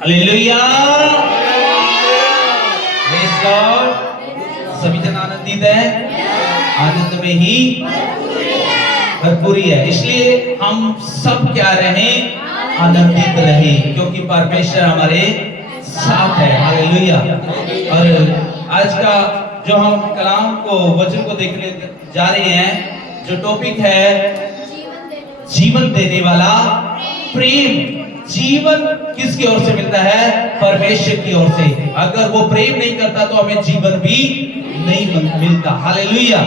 Hallelujah, praise God. सभी जन आनंदित है, आनंद में ही भरपूरी है। इसलिए हम सब क्या रहे, आनंदित रहे, क्योंकि परमेश्वर हमारे साथ है। हालेलुया। और आज का जो हम कलाम को वचन को देखने जा रहे हैं, जो टॉपिक है जीवन देने वाला प्रेम। जीवन किसकी ओर से मिलता है? परमेश्वर की ओर से। अगर वो प्रेम नहीं करता तो हमें जीवन भी नहीं मिलता। हालेलुया।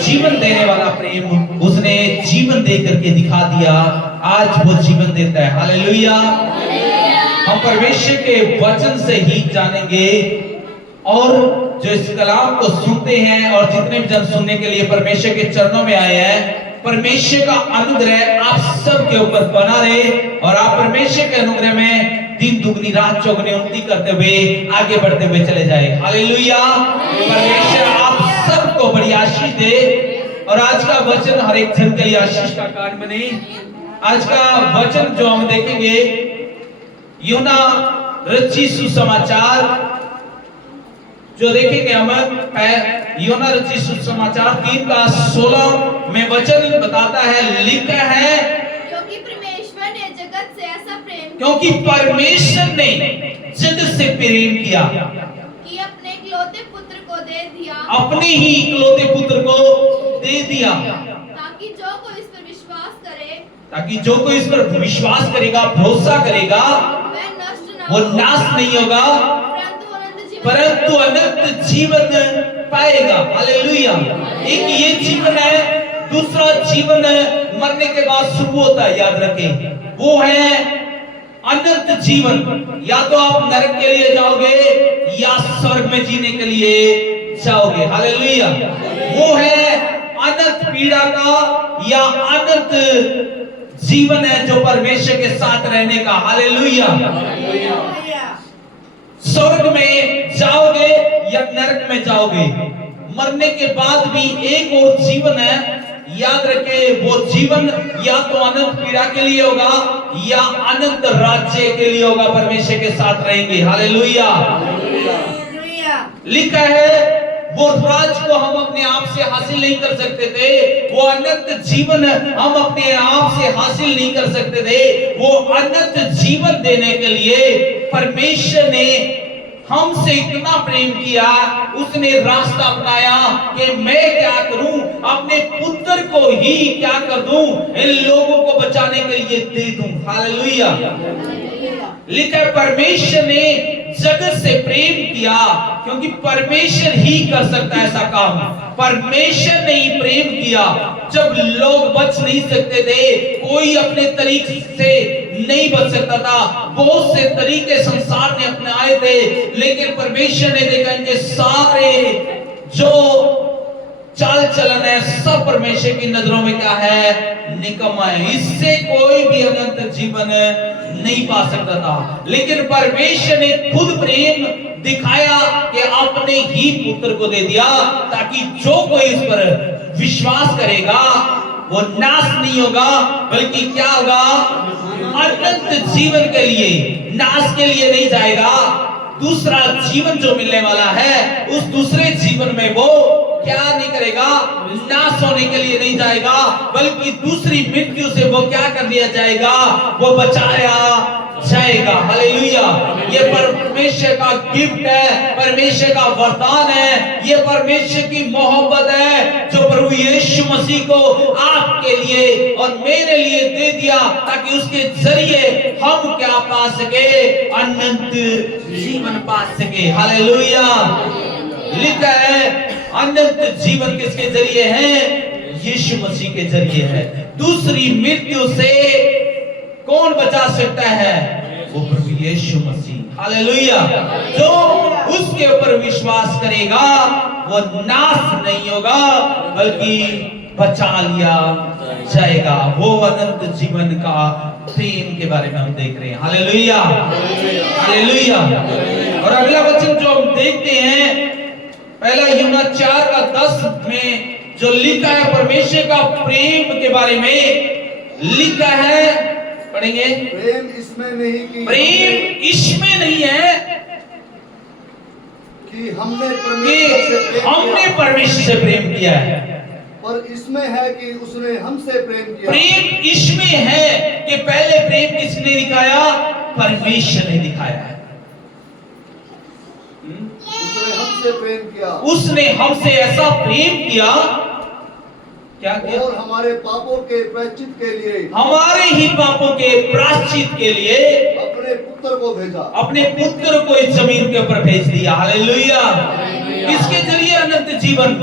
जीवन देने वाला प्रेम, उसने जीवन दे करके दिखा दिया, आज वो जीवन देता है। हालेलुया। हम परमेश्वर के वचन से ही जानेंगे, और जो इस कलाम को सुनते हैं और जितने भी जन सुनने के लिए परमेश्वर के चरणों में आए हैं, परमेश्वर का अनुग्रह आप सब के ऊपर बना रहे, और आप परमेश्वर के अनुग्रह में दिन दुगनी रात चौगुनी उन्नति करते हुए आगे बढ़ते हुए चले जाए। हालेलुया। परमेश्वर आप सबको बड़ी आशीष दे, और आज का वचन हर एक जन के लिए आशीष का कारण बने। आज का वचन जो हम देखेंगे, यूहन्ना रचित सुसमाचार जो देखेंगे हम, यूहन्ना रचित सुसमाचार 3:16 में वचन बताता है, लिखा है, क्योंकि परमेश्वर ने जगत से ऐसा प्रेम क्योंकि परमेश्वर ने जगत से प्रेम किया कि अपने इकलौते पुत्र को दे दिया, अपने ही इकलौते पुत्र को दे दिया, ताकि जो कोई इस पर विश्वास करे, ताकि जो कोई इस पर विश्वास करेगा, भरोसा करेगा, वह नष्ट न वो हो, नाश नहीं होगा, परंतु अनंत जीवन पाएगा। हालेलुया। एक ये जीवन है, दूसरा जीवन मरने के बाद शुरू होता है, याद रखें, वो है अनंत जीवन। या तो आप नरक के लिए जाओगे या स्वर्ग में जीने के लिए जाओगे। हालेलुया। वो है अनंत पीड़ा का या अनंत जीवन है जो परमेश्वर के साथ रहने का। हालेलुया। स्वर्ग में जाओगे या नरक में जाओगे, मरने के बाद भी एक और जीवन है, याद रखें, वो जीवन या तो अनंत पीड़ा के लिए होगा या अनंत राज्य के लिए होगा, परमेश्वर के साथ रहेंगे। हालेलुया। लिखा है, वो राज को हम अपने आप से हासिल नहीं कर सकते थे, वो अनंत जीवन हम अपने आप से हासिल नहीं कर सकते थे। वो अनंत जीवन देने के लिए परमेश्वर ने हमसे इतना प्रेम किया, उसने रास्ता अपनाया कि मैं क्या करूं, अपने पुत्र को ही क्या कर दूं, इन लोगों को बचाने के लिए दे दूं। हालेलुया। लिखा है, परमेश्वर ने जगत से प्रेम किया, क्योंकि परमेश्वर ही कर सकता है ऐसा काम। परमेश्वर ने ही प्रेम किया। जब लोग बच नहीं सकते थे, कोई अपने तरीके से नहीं बच सकता था, बहुत से तरीके संसार ने अपनाए थे, लेकिन परमेश्वर ने देखा इनके सारे जो चाल चलन है सब परमेश्वर की नजरों में क्या है, निकम्मा है। इससे कोई भी अनंत जीवन नहीं पा सकता था, लेकिन परमेश्वर ने खुद प्रेम दिखाया कि अपने ही पुत्र को दे दिया, ताकि जो कोई इस पर विश्वास करेगा वो नाश नहीं होगा, बल्कि क्या होगा, अनंत जीवन के लिए, नाश के लिए नहीं जाएगा। दूसरा जीवन जो मिलने वाला है, उस दूसरे जीवन में वो क्या नहीं करेगा, नाश होने के लिए नहीं जाएगा, बल्कि दूसरी मृत्यु से वो क्या कर दिया जाएगा, वो बचाया जाएगा। हालेलुया। ये परमेश्वर का गिफ्ट है, परमेश्वर का वरदान है, ये परमेश्वर की मोहब्बत है जो प्रभु यीशु मसीह को आपके लिए और मेरे लिए दे दिया, ताकि उसके जरिए हम क्या पा सके, अनंत जीवन पा सके। हालेलुया। लिखा है, अनंत जीवन किसके जरिए है? यीशु मसीह के जरिए है। दूसरी मृत्यु से कौन बचा सकता है? वो प्रभु यीशु मसीह। हालेलुया। जो उसके ऊपर विश्वास करेगा वो नाश नहीं होगा, बल्कि बचा लिया जाएगा। वो अनंत जीवन का प्रेम के बारे में हम देख रहे हैं। हालेलुया। हालेलुया। और अगला वचन जो हम देखते हैं, पहला यूहन्ना 4:10 में जो लिखा है, परमेश्वर का प्रेम के बारे में लिखा है, पढ़ेंगे। प्रेम इसमें नहीं कि प्रेम इसमें नहीं है कि हमने कि हमने परमेश्वर से प्रेम किया है, पर इसमें है कि उसने हमसे प्रेम किया। प्रेम इसमें है कि पहले प्रेम किसने दिखाया? परमेश्वर ने दिखाया है। उसने हमसे प्रेम किया, उसने हमसे ऐसा प्रेम किया, क्या किया? और हमारे पापों के प्रायश्चित के लिए, हमारे ही पापों के प्रायश्चित के लिए अपने पुत्र को भेजा। अपने पुत्र को इस जमीन के ऊपर भेज दिया। हालेलुया। किसके जरिए? अनंत जीवन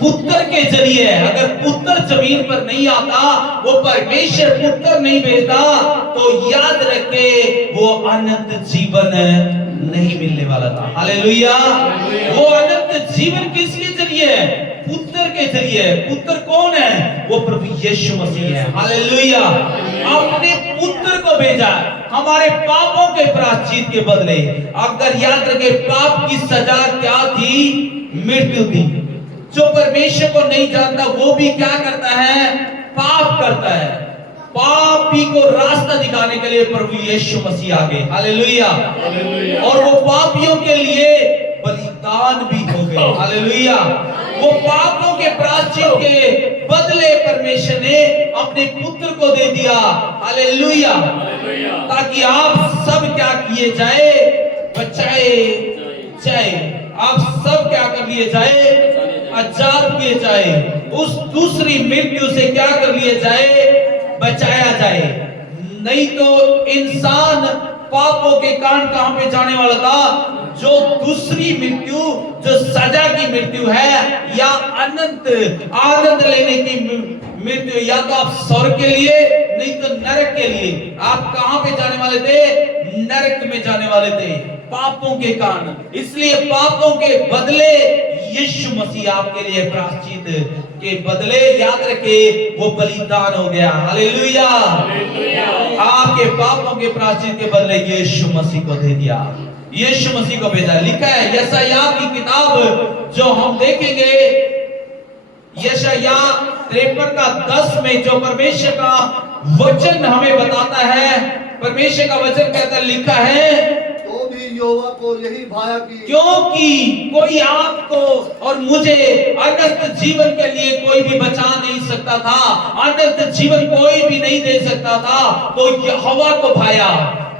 पुत्र के जरिए। अगर पुत्र जमीन पर नहीं आता, वो परमेश्वर पुत्र नहीं भेजता, तो याद रखे वो अनंत जीवन नहीं मिलने वाला था। हालेलुया। वो अनंत जीवन किसके जरिए है? पुत्र के जरिए। पुत्र कौन है? वो प्रभु यीशु मसीह है। हालेलुया। अपने पुत्र को भेजा हमारे पापों के प्रायश्चित के बदले। अगर याद रखे, पाप की सजा क्या थी? मृत्यु थी। जो परमेश्वर को नहीं जानता वो भी क्या करता है? पाप करता है। पापी को रास्ता दिखाने के लिए प्रभु यीशु मसीह आ गए। हालेलुया। और वो पापियों के लिए बलिदान भी हो गए। हालेलुया। वो पापों के प्रायश्चित के बदले परमेश्वर ने अपने पुत्र को दे दिया। हालेलुया। ताकि आप सब क्या किए जाए? बचाए जाए। आप सब क्या कर लिए जाए? आजाद किए जाए। उस दूसरी मृत्यु से क्या कर लिए जाए? बचाया जाए। नहीं तो इंसान पापों के कारण कहां पे जाने वाला था? जो दूसरी मृत्यु, जो सजा की मृत्यु है, या अनंत आनंद लेने की मृत्यु। या तो आप स्वर्ग के लिए, नहीं तो नरक के लिए। आप कहां पे जाने वाले थे? नरक में जाने वाले थे, पापों के कारण। इसलिए पापों के बदले यीशु मसीह आपके लिए प्रायश्चित के बदले, याद रखे, वो बलिदान हो गया। हालेलुया। आपके पापों के प्रायश्चित के बदले यीशु मसीह को दे दिया, यीशु मसीह को भेजा। लिखा है यशायाह की किताब जो हम देखेंगे, यशायाह 53 का 10 में जो परमेश्वर का वचन हमें बताता है। परमेश्वर का वचन कहता है, लिखा है, तो भी यहोवा को यही भाया कि क्योंकि कोई आपको और मुझे अनंत जीवन के लिए कोई भी बचा नहीं सकता था, अनंत जीवन कोई भी नहीं दे सकता था, तो यहोवा को भाया,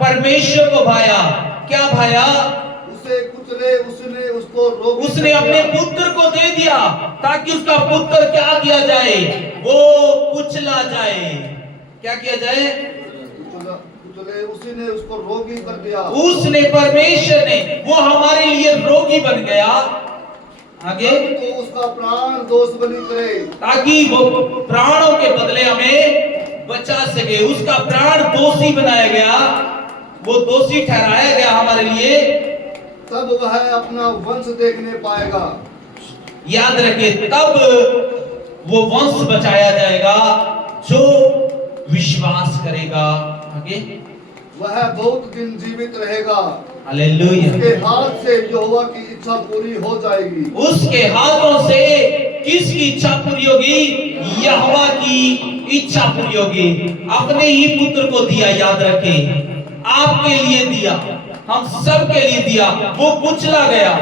परमेश्वर को भाया। क्या भाया? उसे कुचले, उसने उसको रोक, उसने अपने पुत्र को दे दिया ताकि उसका पुत्र क्या किया जाए? वो कुचला जाए। क्या किया जाए? कुचले, उसने उसको रोगी कर दिया। उसने, परमेश्वर ने, वो हमारे लिए रोगी बन गया। आगे, तो उसका प्राण दोष बलि करे, ताकि वो प्राणों के बदले हमें बचा सके। उसका प्राण दोषी बनाया गया, वो दोषी ठहराया गया हमारे लिए। तब वह अपना वंश देखने पाएगा। याद रखे, तब वो वंश बचाया जाएगा जो विश्वास करेगा। आगे, वह बहुत दिन जीवित रहेगा। हालेलुया। उसके हाथ से यहोवा की इच्छा पूरी हो जाएगी। उसके हाथों से किसकी इच्छा पूरी होगी? यहोवा की इच्छा पूरी होगी। अपने ही पुत्र को दिया, याद रखे, आपके लिए दिया, हम सब के लिए दिया। वो कुचला गया,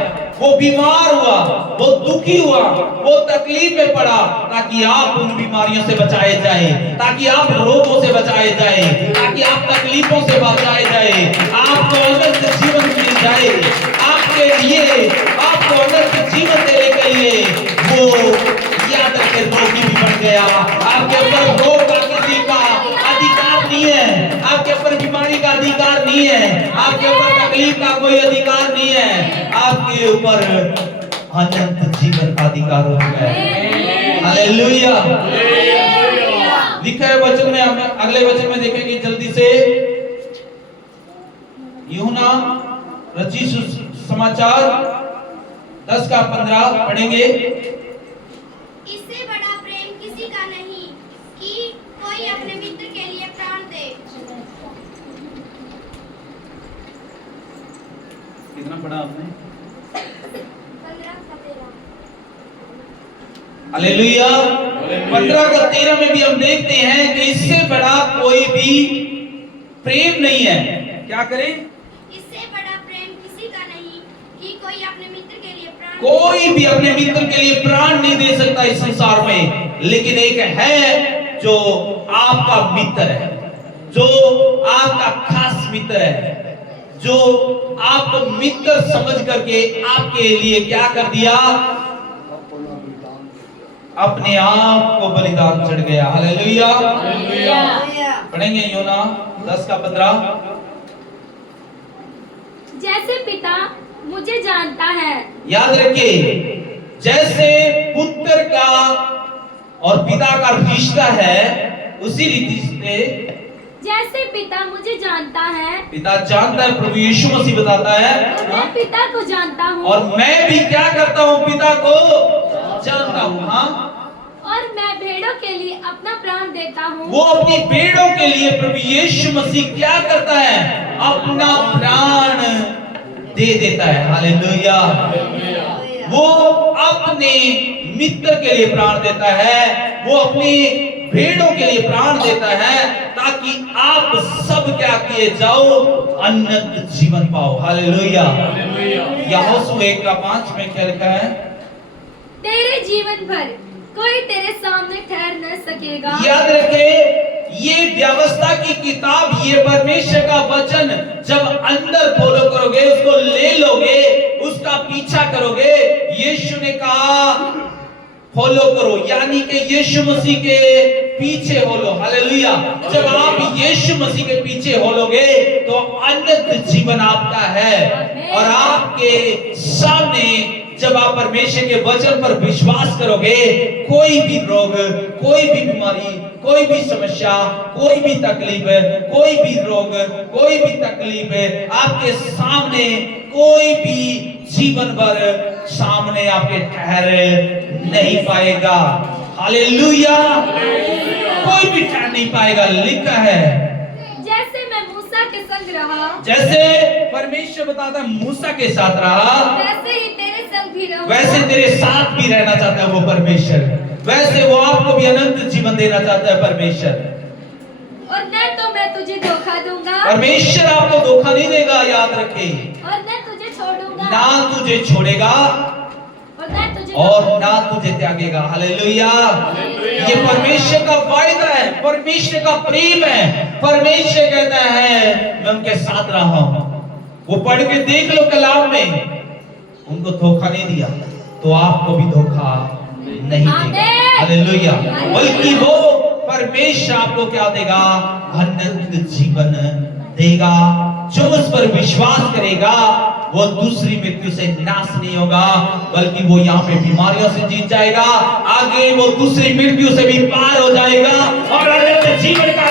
वो बीमार हुआ, वो दुखी हुआ, वो तकलीफ में पड़ा, ताकि आप उन बीमारियों से बचाए जाए, ताकि आप रोगों से बचाए जाए, ताकि आप तकलीफों से बचाए जाए, आपको अनंत जीवन मिल जाए। आपके लिए, आपको अनंत जीवन देने के लिए वो, याद रखे, रोगी भी बन गया। आपके ऊपर रोग का किसी का अधिकार नहीं है, आपके ऊपर बीमारी का अधिकार नहीं है, आपके ऊपर तकलीफ का कोई अधिकार नहीं है, आपके ऊपर अनंत जीवन का अधिकार हो गया है। हालेलुया। लिखा है वचन में, हम अगले वचन में देखेंगे जल्दी से। यूहन्ना रचित सुसमाचार 10 का 15 पढ़ेंगे। इससे बड़ा प्रेम किसी का नहीं कि कोई अपने मित्र के लिए प्राण दे। कितना पढ़ा आपने? 15 का 13। हालेलुया। 15 का 13 में भी हम देखते हैं कि इससे बड़ा कोई भी प्रेम नहीं है, क्या करें? इससे बड़ा प्रेम किसी का नहीं कि कोई अपने मित्र के लिए प्राण कोई भी अपने मित्र के लिए प्राण नहीं दे सकता इस संसार में, लेकिन एक है जो आपका मित्र है, जो आपका खास मित्र है, जो आपको मित्र समझ करके आपके लिए क्या कर दिया? अपने आप को बलिदान चढ़ गया। हालेलुया। पढ़ेंगे योना 10:15। जैसे पिता मुझे जानता है, याद रखिए, जैसे पुत्र का और पिता का रिश्ता है, उसी रीति से जैसे पिता मुझे जानता है पिता जानता है, प्रभु यीशु मसीह बताता और है, मैं पिता को जानता हूँ और मैं भी क्या करता हूँ? पिता को जानता हूँ। हाँ, और मैं भेड़ों के लिए अपना प्राण देता हूँ। वो अपनी भेड़ों के लिए प्रभु यीशु मसीह क्या करता है? अपना प्राण दे देता है। हालेलुया। वो अपने मित्र के लिए प्राण देता है, वो अपनी भेड़ों के लिए प्राण देता है, ताकि आप सब क्या किए जाओ? अनंत जीवन पाओ। हालेलुया। यहोशू 1:5 में क्या लिखा है? तेरे जीवन भर कोई तेरे सामने ठहर न सकेगा। याद रखें, ये व्यवस्था की किताब, ये परमेश्वर का वचन जब अंदर फॉलो करोगे, उसको ले लोगे, उसका पीछा करोगे, यीशु ने कहा फॉलो करो, यानी कि यीशु मसीह के पीछे हो लो। हालेलुया। जब आप यीशु मसीह के पीछे हो लोगे तो अनंत जीवन आपका है, और आपके सामने जब आप परमेश्वर के वचन पर विश्वास करोगे, कोई भी रोग, कोई भी बीमारी, कोई भी समस्या, कोई भी तकलीफ, कोई भी रोग, कोई भी तकलीफ आपके सामने, कोई भी जीवन भर सामने आपके ठहर नहीं पाएगा। हालेलुया। कोई भी ठहर नहीं पाएगा। लिखा है, जैसे मैं मूसा के संग रहा, जैसे परमेश्वर बताता है मूसा के साथ रहा, वैसे ही तेरे संग भी रहूंगा। वैसे तेरे साथ भी रहना चाहता है वो परमेश्वर, वैसे वो आपको भी अनंत जीवन देना चाहता है परमेश्वर। और न तो मैं तुझे धोखा दूंगा, परमेश्वर आपको धोखा नहीं देगा, याद रखे, और न तुझे छोड़ूंगा, ना तुझे छोड़ेगा और ना तुझे त्यागेगा। हालेलुया। ये परमेश्वर का वायदा है, परमेश्वर का प्रेम है। परमेश्वर कहता है मैं उनके साथ रहा हूं। वो पढ़ के देख लो कलाम में, उनको धोखा नहीं दिया तो आपको भी धोखा नहीं देगा। हालेलुया। बल्कि वो परमेश्वर आपको क्या देगा? अनंत जीवन देगा। जो उस पर विश्वास करेगा वो दूसरी मृत्यु से नाश नहीं होगा, बल्कि वो यहाँ पे बीमारियों से जीत जाएगा, आगे वो दूसरी मृत्यु से भी पार हो जाएगा और अनंत जीवन का